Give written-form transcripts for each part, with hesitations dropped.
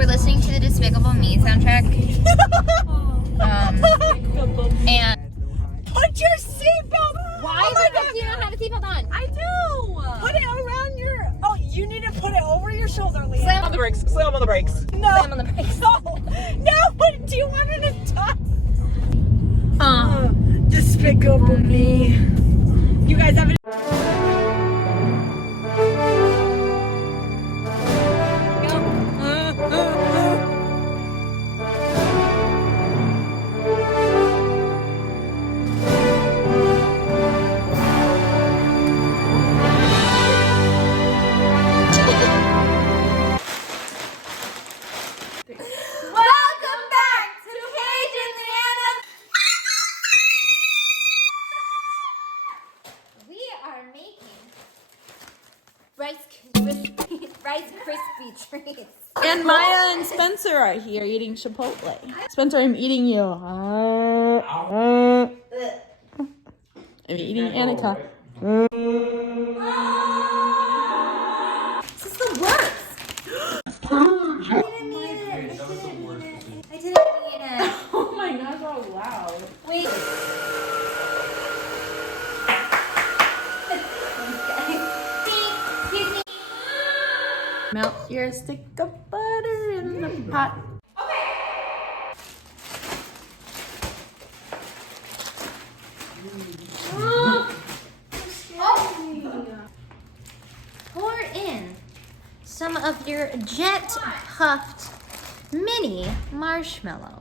we're listening to the Despicable Me soundtrack. And put your seatbelt. Why do you not have a seatbelt on? I do. Put it around your. Oh, you need to put it over your shoulder, Leah. Slam on the brakes. Slam on the brakes. No. Slam on the brakes. No. But do you want her to talk? Despicable Me. You guys have it. Rice Krispy treats. And Maya and Spencer are here eating Chipotle. Spencer, I'm eating you. I'm eating Annika. This is the worst. I didn't mean it. Oh my gosh, how loud. Wait. Excuse me. Melt your stick of butter in the pot. Pour in some of your jet puffed mini marshmallows.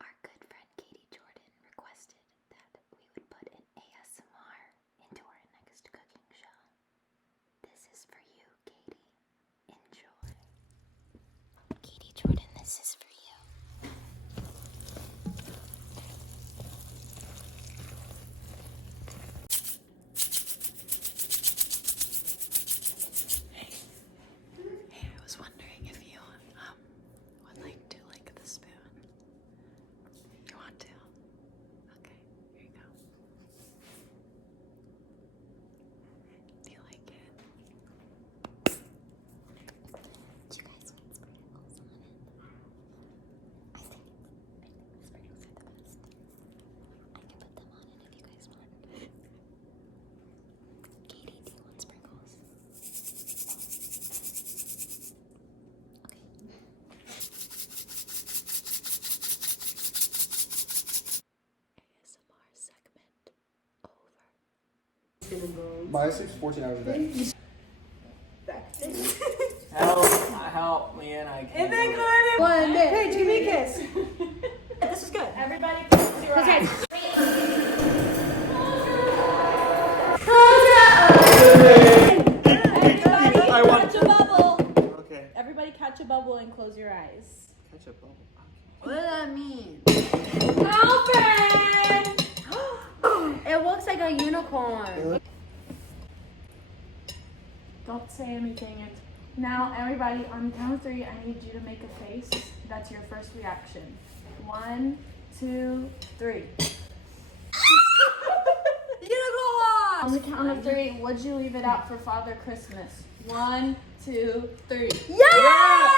Our good friend Katie Jordan requested that we would put an ASMR into our next cooking show. This is for you, Katie. Enjoy. Katie Jordan, this is for you. Hey, I was wondering if you would like to lick the spoon. You want to? Okay, here you go. Do you like it? Do you guys want sprinkles on it? I think sprinkles are the best. I can put them on it if you guys want. Katie, do you want sprinkles? ASMR segment over. Maya sleeps 14 hours a day. Help me and I can't. Isn't that good? One day. Hey, give me a kiss. This is good. Everybody close your eyes. I want. Catch a bubble. Okay. Everybody catch a bubble and close your eyes. Catch a bubble. What does that mean? Open! It looks like a unicorn. Don't say anything. Now, everybody, on the count of 3, I need you to make a face. That's your first reaction. 1, 2, 3. Unicorn! On the count of 3, would you leave it out for Father Christmas? 1, 2, 3. Yes!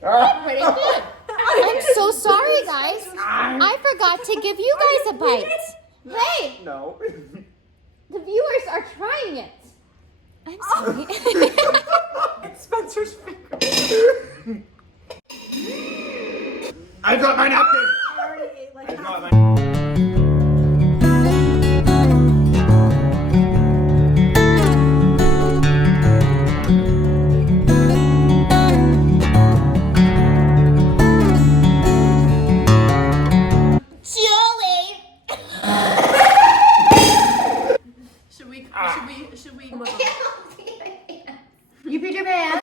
Pretty good. I'm so sorry, guys. I forgot to give you guys a bite. Hey, No. the viewers are trying it. I'm sorry. Spencer's finger. I got my napkin. I already ate like I half. got my. Should we? You peed your pants.